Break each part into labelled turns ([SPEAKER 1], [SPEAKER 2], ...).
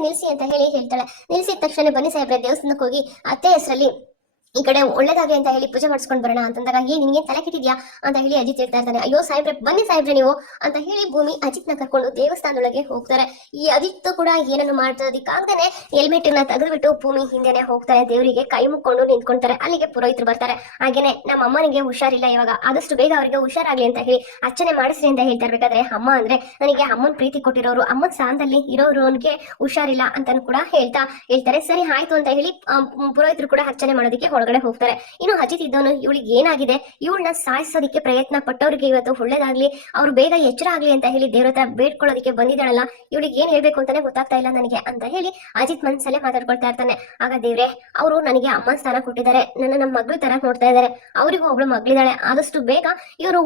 [SPEAKER 1] ನಿಲ್ಸಿ ಅಂತ ಹೇಳಿ ಹೇಳ್ತಾಳೆ. ನಿಲ್ಸಿದ ತಕ್ಷಣ ಬನ್ನಿ ಸಾಹೇಬ್ರೆ ದೇವಸ್ಥಾನಕ್ಕೆ ಹೋಗಿ ಅತ್ತೆ ಹೆಸರಲ್ಲಿ ಈ ಕಡೆ ಒಳ್ಳೇದಾಗ್ಲಿ ಅಂತ ಹೇಳಿ ಪೂಜೆ ಮಾಡಿಸ್ಕೊಂಡು ಬರೋಣ ಅಂತಂದಾಗ ಏ ನಿನ್ಗೆ ತಲೆ ಕೆಟ್ಟಿದ್ಯಾ? ಅಂತ ಹೇಳಿ ಅಜಿತ್ ಹೇಳ್ತಾ ಇರ್ತಾನೆ. ಅಯ್ಯೋ, ಸಾಹೇಬ್ರೆ, ಬನ್ನಿ ಸಾಹೇಬ್ರೆ ನೀವು, ಅಂತ ಹೇಳಿ ಭೂಮಿ ಅಜಿತ್ನ ಕರ್ಕೊಂಡು ದೇವಸ್ಥಾನದೊಳಗೆ ಹೋಗ್ತಾರೆ. ಈ ಅಜಿತ್ ಕೂಡ ಏನನ್ನು ಮಾಡ್ತೋದಕ್ಕಾಗ್ದೇನೆ ಹೆಲ್ಮೆಟ್ನ ತೆಗೆದುಬಿಟ್ಟು ಭೂಮಿ ಹಿಂದೆನೆ ಹೋಗ್ತಾರೆ. ದೇವರಿಗೆ ಕೈ ಮುಕ್ಕೊಂಡು ನಿಂತ್ಕೊಂತಾರೆ. ಅಲ್ಲಿಗೆ ಪುರೋಹಿತರು ಬರ್ತಾರೆ. ಹಾಗೇನೆ ನಮ್ಮ ಅಮ್ಮನಿಗೆ ಹುಷಾರಿಲ್ಲ ಇವಾಗ. ಆದಷ್ಟು ಬೇಗ ಅವರಿಗೆ ಹುಷಾರಾಗ್ಲಿ ಅಂತ ಹೇಳಿ ಅರ್ಚನೆ ಮಾಡಿಸ್ರಿ ಅಂತ ಹೇಳ್ತಾ ಇರ್ಬೇಕಾದ್ರೆ, ಅಮ್ಮ ಅಂದ್ರೆ ನನಗೆ ಅಮ್ಮನ ಪ್ರೀತಿ ಕೊಟ್ಟಿರೋರು, ಅಮ್ಮನ ಸ್ಥಾನದಲ್ಲಿ ಇರೋರು ಅವನಿಗೆ ಹುಷಾರಿಲ್ಲ ಅಂತಾನು ಕೂಡ ಹೇಳ್ತಾ ಹೇಳ್ತಾರೆ. ಸರಿ, ಆಯ್ತು ಅಂತ ಹೇಳಿ ಪುರೋಹಿತರು ಕೂಡ ಅರ್ಚನೆ ಮಾಡೋದಕ್ಕೆ ಒಳಗಡೆ ಹೋಗ್ತಾರೆ. ಇನ್ನು ಅಜಿತ್ ಇದ್ದವನು ಇವಳಿಗೆ ಏನಾಗಿದೆ? ಇವಳನ್ನ ಸಾಯಿಸೋದಕ್ಕೆ ಪ್ರಯತ್ನ ಪಟ್ಟವ್ರಿಗೆ ಇವತ್ತು ಒಳ್ಳೇದಾಗ್ಲಿ, ಅವ್ರು ಬೇಗ ಎಚ್ಚರ ಆಗ್ಲಿ ಅಂತ ಹೇಳಿ ದೇವ್ರ ಹತ್ರ ಬೇಡ್ಕೊಳ್ಳೋದಕ್ಕೆ ಬಂದಿದ್ದಾಳಲ್ಲ, ಇವಳಿಗೆ ಏನ್ ಹೇಳ್ಬೇಕು ಅಂತಾನೆ ಗೊತ್ತಾಗ್ತಾ ಇಲ್ಲ ನನಗೆ ಅಂತ ಹೇಳಿ ಅಜಿತ್ ಮನ್ಸಲ್ಲೇ ಮಾತಾಡ್ಕೊಳ್ತಾ ಇರ್ತಾನೆ. ಆಗ ದೇವ್ರೆ, ಅವರು ನನಗೆ ಅಮ್ಮನ ಸ್ಥಾನ ಕೊಟ್ಟಿದ್ದಾರೆ. ನನ್ನ ನಮ್ಮ ಮಗಳು ತರ ನೋಡ್ತಾ ಇದ್ದಾರೆ. ಅವರಿಗೂ ಒಬ್ಳು ಮಗಳಿದ್ದಾಳೆ. ಆದಷ್ಟು ಬೇಗ ಇವರು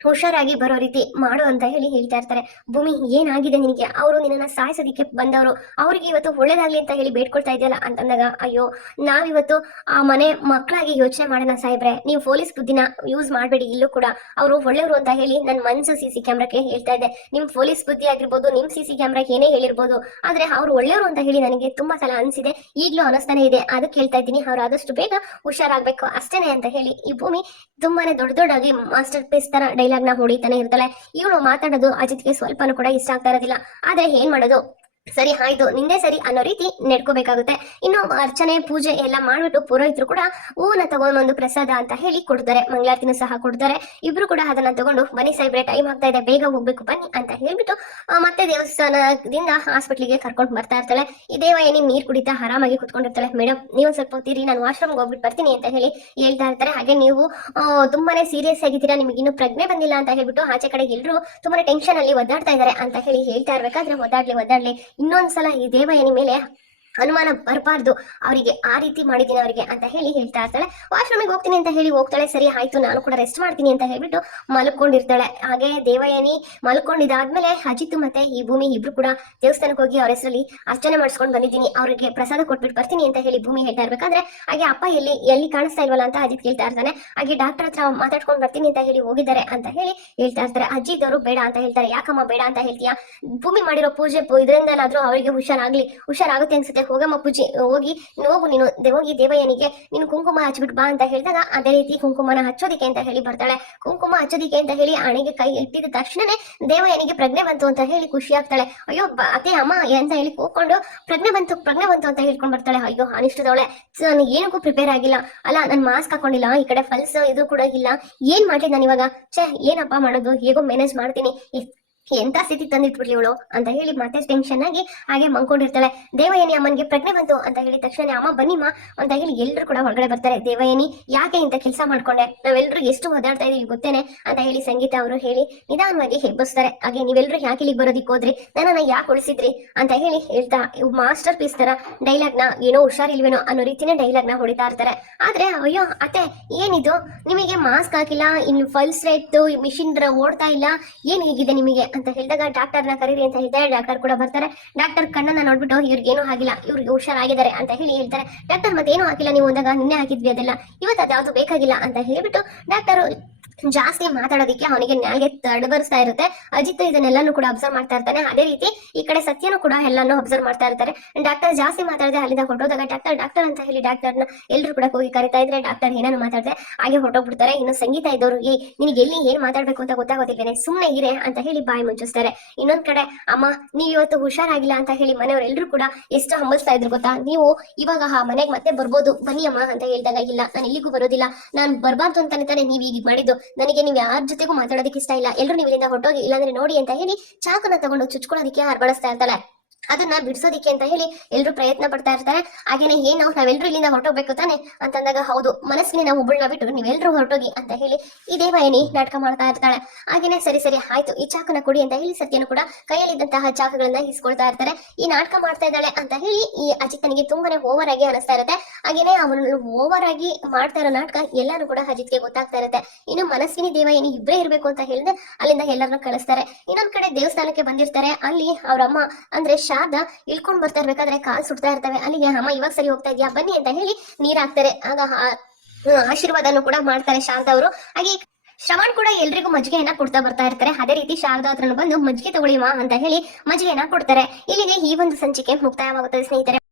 [SPEAKER 1] ಹುಷಾರಾಗಿ ಬರೋ ರೀತಿ ಮಾಡು ಅಂತ ಹೇಳಿ ಹೇಳ್ತಾ ಇರ್ತಾರೆ. ಭೂಮಿ, ಏನಾಗಿದೆ ನಿನಗೆ? ಅವರು ನಿನ್ನನ್ನ ಸಾಯಿಸೋದಕ್ಕೆ ಬಂದವರು. ಅವ್ರಿಗೆ ಇವತ್ತು ಒಳ್ಳೇದಾಗ್ಲಿ ಅಂತ ಹೇಳಿ ಬೇಡ್ಕೊಳ್ತಾ ಇದೆಯಲ್ಲ ಅಂತಂದಾಗ, ಅಯ್ಯೋ, ನಾವಿವತ್ತು ಆ ಮನೆ ಮಕ್ಕಳಾಗಿ ಯೋಚನೆ ಮಾಡೋಣ ಸಾಹೇಬ್ರೆ. ನೀವು ಪೊಲೀಸ್ ಬುದ್ಧಿನ ಯೂಸ್ ಮಾಡಬೇಡಿ, ಇಲ್ಲೂ ಕೂಡ. ಅವರು ಒಳ್ಳೆಯವರು ಅಂತ ಹೇಳಿ ನನ್ನ ಮನಸ್ಸು ಸಿ ಸಿ ಕ್ಯಾಮ್ರಾಕ್ಕೆ ಹೇಳ್ತಾ ಇದೆ ನಿಮ್ ಪೊಲೀಸ್ ಬುದ್ಧಿ ಆಗಿರ್ಬೋದು, ನಿಮ್ ಸಿ ಸಿ ಕ್ಯಾಮ್ರಾ ಏನೇ ಹೇಳಿರ್ಬೋದು, ಆದ್ರೆ ಅವ್ರು ಒಳ್ಳೆಯವರು ಅಂತ ಹೇಳಿ ನನಗೆ ತುಂಬಾ ಸಲ ಅನ್ಸಿದೆ. ಈಗಲೂ ಅನಿಸ್ತಾನೆ ಇದೆ. ಅದಕ್ಕೆ ಹೇಳ್ತಾ ಇದ್ದೀನಿ. ಅವ್ರು ಆದಷ್ಟು ಬೇಗ ಹುಷಾರಾಗ್ಬೇಕು. ಅಷ್ಟೇನೆ ಅಂತ ಹೇಳಿ ಈ ಭೂಮಿ ತುಂಬಾನೇ ದೊಡ್ಡ ದೊಡ್ಡಾಗಿ ಮಾಸ್ಟರ್ ಪೀಸ್ ತರ ಡೈಲಾಗ್ ನ ಹೊಡಿತಾನೆ ಇರ್ತಾಳೆ. ಇವಳು ಮಾತಾಡೋದು ಅಜಿತ್ಗೆ ಸ್ವಲ್ಪನೂ ಕೂಡ ಇಷ್ಟ ಆಗ್ತಾ ಇರೋದಿಲ್ಲ. ಆದ್ರೆ ಏನ್ ಮಾಡೋದು? ಸರಿ, ಆಯ್ತು. ನಿಂದೇ ಸರಿ ಅನ್ನೋ ರೀತಿ ನಡ್ಕೋಬೇಕಾಗುತ್ತೆ. ಇನ್ನು ಅರ್ಚನೆ, ಪೂಜೆ ಎಲ್ಲ ಮಾಡ್ಬಿಟ್ಟು ಪುರೋಹಿತರು ಕೂಡ ಹೂವನ್ನ ತಗೊಂಡು ಒಂದು ಪ್ರಸಾದ ಅಂತ ಹೇಳಿ ಕೊಡ್ತಾರೆ. ಮಂಗಳಾರತಿನೂ ಸಹ ಕೊಡ್ತಾರೆ. ಇಬ್ರು ಕೂಡ ಅದನ್ನ ತಗೊಂಡು, ಬನ್ನಿ ಸೈಬ್ರೆ ಟೈಮ್ ಆಗ್ತಾ ಇದೆ, ಬೇಗ ಹೋಗ್ಬೇಕು, ಬನ್ನಿ ಅಂತ ಹೇಳ್ಬಿಟ್ಟು ಮತ್ತೆ ದೇವಸ್ಥಾನದಿಂದ ಹಾಸ್ಪಿಟ್ಲಿಗೆ ಕರ್ಕೊಂಡು ಬರ್ತಾ ಇರ್ತಾಳೆ. ಈ ದೇವಯಾನಿ ನೀರ್ ಕುಡಿತಾ ಆರಾಮಾಗಿ ಕುತ್ಕೊಂಡಿರ್ತಾಳೆ. ಮೇಡಮ್ ನೀವು ಸ್ವಲ್ಪ ಹೊತ್ತಿರಿ, ನಾನು ವಾಶ್ರೂಮ್ಗೆ ಹೋಗ್ಬಿಟ್ಟು ಬರ್ತೀನಿ ಅಂತ ಹೇಳಿ ಹೇಳ್ತಾ ಇರ್ತಾರೆ. ಹಾಗೆ ನೀವು ತುಂಬಾನೇ ಸೀರಿಯಸ್ ಆಗಿದ್ದೀರಾ, ನಿಮಗೆ ಇನ್ನು ಪ್ರಜ್ಞೆ ಬಂದಿಲ್ಲ ಅಂತ ಹೇಳ್ಬಿಟ್ಟು ಆಚೆ ಕಡೆ ಎಲ್ಲರೂ ತುಂಬಾನೇ ಟೆನ್ಷನ್ ಅಲ್ಲಿ ಒದ್ದಾಡ್ತಾ ಇದ್ದಾರೆ ಅಂತ ಹೇಳಿ ಹೇಳ್ತಾ ಇರ್ಬೇಕಾದ್ರೆ, ಒದ್ದಾಡ್ಲಿ ಒದ್ದಾಡ್ಲಿ. ಇನ್ನೊಂದ್ಸಲ ಈ ದೇವಯಾನಿ ಮೇಲೆ ಅನುಮಾನ ಬರಬಾರ್ದು. ಅವರಿಗೆ ಆ ರೀತಿ ಮಾಡಿದ್ದೀನಿ ಅವರಿಗೆ ಅಂತ ಹೇಳಿ ಹೇಳ್ತಾ ಇರ್ತಾಳೆ. ವಾಶ್ರೂಮಿಗೆ ಹೋಗ್ತೀನಿ ಅಂತ ಹೇಳಿ ಹೋಗ್ತಾಳೆ. ಸರಿ, ಆಯ್ತು, ನಾನು ಕೂಡ ರೆಸ್ಟ್ ಮಾಡ್ತೀನಿ ಅಂತ ಹೇಳ್ಬಿಟ್ಟು ಮಲ್ಕೊಂಡಿರ್ತಾಳೆ. ಹಾಗೆ ದೇವಯಾನಿ ಮಲ್ಕೊಂಡಿದ್ದಾದ್ಮೇಲೆ ಅಜಿತ್ ಮತ್ತೆ ಈ ಭೂಮಿ ಇಬ್ರು ಕೂಡ ದೇವಸ್ಥಾನಕ್ಕೆ ಹೋಗಿ ಅವ್ರ ಹೆಸರಲ್ಲಿ ಅರ್ಚನೆ ಮಾಡಿಸ್ಕೊಂಡು ಬಂದಿದ್ದೀನಿ. ಅವ್ರಿಗೆ ಪ್ರಸಾದ ಕೊಟ್ಬಿಟ್ಟು ಬರ್ತೀನಿ ಅಂತ ಹೇಳಿ ಭೂಮಿ ಹೇಳ್ತಾ ಇರ್ಬೇಕಾದ್ರೆ, ಹಾಗೆ ಅಪ್ಪ ಎಲ್ಲಿ ಎಲ್ಲಿ ಕಾಣಿಸ್ತಾ ಇಲ್ವಲ್ಲ ಅಂತ ಅಜಿತ್ ಕೇಳ್ತಾ ಇರ್ತಾನೆ. ಹಾಗೆ ಡಾಕ್ಟರ್ ಹತ್ರ ಮಾತಾಡ್ಕೊಂಡು ಬರ್ತೀನಿ ಅಂತ ಹೇಳಿ ಹೋಗಿದ್ದಾರೆ ಅಂತ ಹೇಳಿ ಹೇಳ್ತಾ ಇರ್ತಾರೆ. ಅಜಿತ್ ಅವರು ಬೇಡ ಅಂತ ಹೇಳ್ತಾರೆ. ಯಾಕಮ್ಮ ಬೇಡ ಅಂತ ಹೇಳ್ತೀಯಾ? ಭೂಮಿ ಮಾಡಿರೋ ಪೂಜೆ ಇದರಿಂದ ಅವರಿಗೆ ಹುಷಾರಾಗ್ಲಿ. ಹುಷಾರಾಗುತ್ತೆ ಅನ್ಸುತ್ತೆ. ಹೋಗಮ್ಮ ಪೂಜೆ, ಹೋಗಿ ಹೋಗು ನೀನು ಹೋಗಿ ದೇವಯ್ಯನಿಗೆ ನೀನು ಕುಂಕುಮ ಹಚ್ಬಿಟ್ಟು ಬಾ ಅಂತ ಹೇಳಿದಾಗ ಅದೇ ರೀತಿ ಕುಂಕುಮನ ಹಚ್ಚೋದಿಕ್ಕೆ ಅಂತ ಹೇಳಿ ಬರ್ತಾಳೆ. ಕುಂಕುಮ ಹಚ್ಚೋದಿಕ್ಕೆ ಅಂತ ಹೇಳಿ ಆಣೆಗೆ ಕೈ ಇಟ್ಟಿದ ತಕ್ಷಣನೇ ದೇವಯ್ಯನಿಗೆ ಪ್ರಜ್ಞೆ ಬಂತು ಅಂತ ಹೇಳಿ ಖುಷಿ ಆಗ್ತಾಳೆ. ಅಯ್ಯೋ ಅತ್ತೆ, ಅಮ್ಮ ಅಂತ ಹೇಳಿ ಕೂಕೊಂಡು ಪ್ರಜ್ಞೆ ಬಂತು ಪ್ರಜ್ಞೆ ಬಂತು ಅಂತ ಹೇಳ್ಕೊಂಡು ಬರ್ತಾಳೆ. ಅಯ್ಯೋ ಅನಿಷ್ಟದವಳೆ. ನನಗೆ ಏನಕ್ಕೂ ಪ್ರಿಪೇರ್ ಆಗಿಲ್ಲ. ಅಲ್ಲ, ನಾನು ಮಾಸ್ಕ್ ಹಾಕೊಂಡಿಲ್ಲ. ಈ ಕಡೆ ಫಲ್ಸ್ ಇದು ಕೂಡ ಇಲ್ಲ. ಏನ್ ಮಾಡ್ಲಿ ನಾನು ಇವಾಗ? ಛೇ, ಏನಪ್ಪ ಮಾಡೋದು? ಹೇಗೋ ಮ್ಯಾನೇಜ್ ಮಾಡ್ತೀನಿ. ಎಂತ ಸ್ಥಿತಿ ತಂದಿಟ್ಬಿಡ್ಲಿ ಇವಳು ಅಂತ ಹೇಳಿ ಮತ್ತೆ ಟೆನ್ಷನ್ ಆಗಿ ಹಾಗೆ ಮಂಕೊಂಡಿರ್ತಾಳೆ ದೇವಯಾನಿ ಅಮ್ಮನಿಗೆ ಪ್ರಜ್ಞೆ ಬಂತು ಅಂತ ಹೇಳಿ ತಕ್ಷಣ ಅಮ್ಮ, ಬನ್ನಿಮ್ಮ ಅಂತ ಹೇಳಿ ಎಲ್ಲರೂ ಕೂಡ ಹೊರಗಡೆ ಬರ್ತಾರೆ. ದೇವಯಾನಿ, ಯಾಕೆ ಇಂತ ಕೆಲಸ ಮಾಡ್ಕೊಂಡೆ? ನಾವೆಲ್ಲರೂ ಎಷ್ಟು ಓದಾಡ್ತಾ ಇದೀವಿ ಗೊತ್ತೇನೆ? ಅಂತ ಹೇಳಿ ಸಂಗೀತ ಅವರು ಹೇಳಿ, ನಿಧಾನವಾಗಿ ಹೆಬ್ಬಸ್ತಾರೆ. ಹಾಗೆ ನೀವೆಲ್ಲರೂ ಯಾಕೆ ಇಲ್ಲಿಗೆ ಬರೋದಿಕ್ ಹೋದ್ರಿ? ನನ್ನ ಯಾಕೆ ಉಳಿಸಿದ್ರಿ? ಅಂತ ಹೇಳಿ ಹೇಳ್ತಾ ಮಾಸ್ಟರ್ ಪೀಸ್ ತರ ಡೈಲಾಗ್ನ ಏನೋ ಹುಷಾರಿಲ್ವೇನೋ ಅನ್ನೋ ರೀತಿನೇ ಡೈಲಾಗ್ನ ಹೊಡಿತಾ ಇರ್ತಾರೆ. ಆದ್ರೆ, ಅಯ್ಯೋ, ಅತ್ತೆ, ಏನಿದು? ನಿಮಗೆ ಮಾಸ್ಕ್ ಹಾಕಿಲ್ಲ, ಇನ್ನು ಫಲ್ಸ್ ರೇಟ್ ಮಿಷಿನ್ ಓಡ್ತಾ ಇಲ್ಲ. ಏನ್ ಹೇಗಿದೆ ನಿಮಗೆ? ಅಂತ ಹೇಳಿದಾಗ ಡಾಕ್ಟರ್ನ ಕರೀರಿ ಅಂತ ಹೇಳ್ತಾರೆ ಡಾಕ್ಟರ್ ಕೂಡ ಬರ್ತಾರೆ. ಡಾಕ್ಟರ್ ಕಣ್ಣನ್ನ ನೋಡ್ಬಿಟ್ಟು ಇವ್ರಿಗೇನು ಆಗಿಲ್ಲ. ಇವ್ರಿಗೆ ಹುಷಾರಾಗಿದ್ದಾರೆ ಅಂತ ಹೇಳಿ ಹೇಳ್ತಾರೆ. ಡಾಕ್ಟರ್ ಮತ್ತೇನು ಹಾಕಿಲ್ಲ. ನೀವು ಅಂದಾಗ ನಿನ್ನೆ ಹಾಕಿದ್ವಿ ಅದೆಲ್ಲ. ಇವತ್ತು ಅದ್ಯಾವುದು ಬೇಕಾಗಿಲ್ಲ ಅಂತ ಹೇಳಿಬಿಟ್ಟು ಡಾಕ್ಟರ್ ಜಾಸ್ತಿ ಮಾತಾಡೋದಿಕ್ಕೆ ಅವನಿಗೆ ನಾಲ್ಗೆ ತಡಬರಿಸ್ತಾ ಇರುತ್ತೆ. ಅಜಿತ್ ಇದನ್ನೆಲ್ಲಾನು ಕೂಡ ಅಬ್ಸರ್ವ್ ಮಾಡ್ತಾ ಇರ್ತಾನೆ. ಅದೇ ರೀತಿ ಈ ಕಡೆ ಸತ್ಯನು ಕೂಡ ಎಲ್ಲಾನು ಅಬ್ಸರ್ವ್ ಮಾಡ್ತಾ ಇರ್ತಾರೆ. ಡಾಕ್ಟರ್ ಜಾಸ್ತಿ ಮಾತಾಡದೆ ಅಲ್ಲಿಂದ ಹೊರಟೋದಾಗ ಡಾಕ್ಟರ್ ಡಾಕ್ಟರ್ ಅಂತ ಹೇಳಿ ಡಾಕ್ಟರ್ನ ಎಲ್ಲರೂ ಕೂಡ ಹೋಗಿ ಕರಿತಾ ಇದ್ರೆ ಡಾಕ್ಟರ್ ಏನಾನು ಮಾತಾಡದೆ ಹಾಗೆ ಹೊರಟೋಗ್ಬಿಡ್ತಾರೆ. ಇನ್ನು ಸಂಗೀತ ಇದ್ದವರು ಏ ನಿನಗೆ ಎಲ್ಲಿ ಏನ್ ಮಾತಾಡ್ಬೇಕು ಅಂತ ಗೊತ್ತಾಗೋದಿಲ್ಲ ಸುಮ್ಮನೆ ಇರೆ ಅಂತ ಹೇಳಿ ಬಾಯಿ ಮುಂಚಿಸ್ತಾರೆ. ಇನ್ನೊಂದ್ ಕಡೆ, ಅಮ್ಮ, ನೀವ್ ಇವತ್ತು ಹುಷಾರಾಗಿಲ್ಲ ಅಂತ ಹೇಳಿ ಮನೆಯವರೆಲ್ಲರೂ ಕೂಡ ಎಷ್ಟು ಹಂಬಲ್ಸ್ತಾ ಇದ್ರು ಗೊತ್ತಾ? ನೀವು ಇವಾಗ ಆ ಮನೆಗೆ ಮತ್ತೆ ಬರ್ಬೋದು. ಬನ್ನಿ ಅಮ್ಮ ಅಂತ ಹೇಳಿದಾಗ, ಇಲ್ಲ, ನಾನು ಇಲ್ಲಿಗೂ ಬರೋದಿಲ್ಲ. ನಾನು ಬರ್ಬಾರ್ದು ಅಂತಾನೆ ತಾನೇ ನೀವ್ ಈಗ ಮಾಡಿದ್ದು. ನನಗೆ ನೀವು ಯಾರ ಜೊತೆಗೂ ಮಾತಾಡೋದಕ್ಕೆ ಇಷ್ಟ ಇಲ್ಲ. ಎಲ್ಲರೂ ನೀವು ಇಲ್ಲಿಂದ ಹೊರಟೋಗಿ ಇಲ್ಲಾಂದ್ರೆ ನೋಡಿ ಅಂತ ಹೇಳಿ ಚಾಕುನ ತಗೊಂಡು ಚುಚ್ಕೊಳ್ಳೋದಕ್ಕೆ ಹರ್ಬಡಿಸ್ತಾ ಇರ್ತಾಳೆ? ಅದನ್ನ ಬಿಡಿಸೋದಿಕ್ಕೆ ಅಂತ ಹೇಳಿ ಎಲ್ಲರೂ ಪ್ರಯತ್ನ ಪಡ್ತಾ ಇರ್ತಾರೆ. ಹಾಗೇನೆ ನಾವು ನಾವೆಲ್ಲರೂ ಇಲ್ಲಿಂದ ಹೊರಟೋಗ್ಬೇಕು ತಾನೆ? ಅಂತಂದಾಗ ಹೌದು ಮನಸ್ಸಿನಲ್ಲಿ ನಾವು ಒಬ್ಬಳನ್ನ ಬಿಟ್ಟು ನೀವೆಲ್ಲರೂ ಹೊರಟೋಗಿ ಅಂತ ಹೇಳಿ ಈ ದೇವಯಾನಿ ನಾಟಕ ಮಾಡ್ತಾ ಇರ್ತಾಳೆ. ಹಾಗೇನೆ ಸರಿ ಸರಿ, ಆಯ್ತು, ಈ ಚಾಕನ ಕೊಡಿ ಅಂತ ಹೇಳಿ ಸತ್ಯನು ಕೂಡ ಕೈಯಲ್ಲಿದ್ದಂತಹ ಚಾಕುಗಳನ್ನ ಇಸ್ಕೊಳ್ತಾ ಇರ್ತಾರೆ. ಈ ನಾಟಕ ಮಾಡ್ತಾ ಇದ್ದಾಳೆ ಅಂತ ಹೇಳಿ ಈ ಅಜಿತ್ನಿಗೆ ತುಂಬಾನೇ ಓವರ್ ಆಗಿ ಅನಿಸ್ತಾ ಇರುತ್ತೆ. ಹಾಗೇನೆ ಅವನು ಓವರ್ ಆಗಿ ಮಾಡ್ತಾ ಇರೋ ನಾಟಕ ಎಲ್ಲಾನು ಕೂಡ ಅಜಿತ್ಗೆ ಗೊತ್ತಾಗ್ತಾ ಇರುತ್ತೆ. ಇನ್ನು ಮನಸ್ಸಿನ ದೇವಯಾನಿ ಇಬ್ಬರೇ ಇರ್ಬೇಕು ಅಂತ ಹೇಳಿದ್ರೆ ಅಲ್ಲಿಂದ ಎಲ್ಲರನ್ನ ಕಳಿಸ್ತಾರೆ. ಇನ್ನೊಂದ್ ಕಡೆ ದೇವಸ್ಥಾನಕ್ಕೆ ಬಂದಿರ್ತಾರೆ. ಅಲ್ಲಿ ಅವ್ರ ಅಮ್ಮ ಅಂದ್ರೆ ಶಾರದಾ ಇಳ್ಕೊಂಡ್ ಬರ್ತಾ ಇರ್ಬೇಕಾದ್ರೆ ಕಾಲ್ ಸುಡ್ತಾ ಇರ್ತವೆ. ಅಲ್ಲಿಗೆ, ಅಮ್ಮ, ಇವಾಗ ಸರಿ ಹೋಗ್ತಾ ಇದ್ಯಾ? ಬನ್ನಿ ಅಂತ ಹೇಳಿ ನೀರ್ ಹಾಕ್ತಾರೆ. ಆಗ ಆಶೀರ್ವಾದನು ಕೂಡ ಮಾಡ್ತಾರೆ ಶಾರದಾ ಅವರು. ಹಾಗೆ ಶ್ರವಣ್ ಕೂಡ ಎಲ್ರಿಗೂ ಮಜ್ಜಿಗೆಯನ್ನ ಕೊಡ್ತಾ ಬರ್ತಾ ಇರ್ತಾರೆ. ಅದೇ ರೀತಿ ಶಾರದಾ ಹತ್ರನು ಬಂದು ಮಜ್ಜಿಗೆ ತಗೊಳ್ಳಿವಾ ಅಂತ ಹೇಳಿ ಮಜ್ಜಿಗೆಯನ್ನ ಕೊಡ್ತಾರೆ. ಇಲ್ಲಿಗೆ ಈ ಒಂದು ಸಂಚಿಕೆ ಮುಕ್ತಾಯವಾಗುತ್ತದೆ ಸ್ನೇಹಿತರೆ.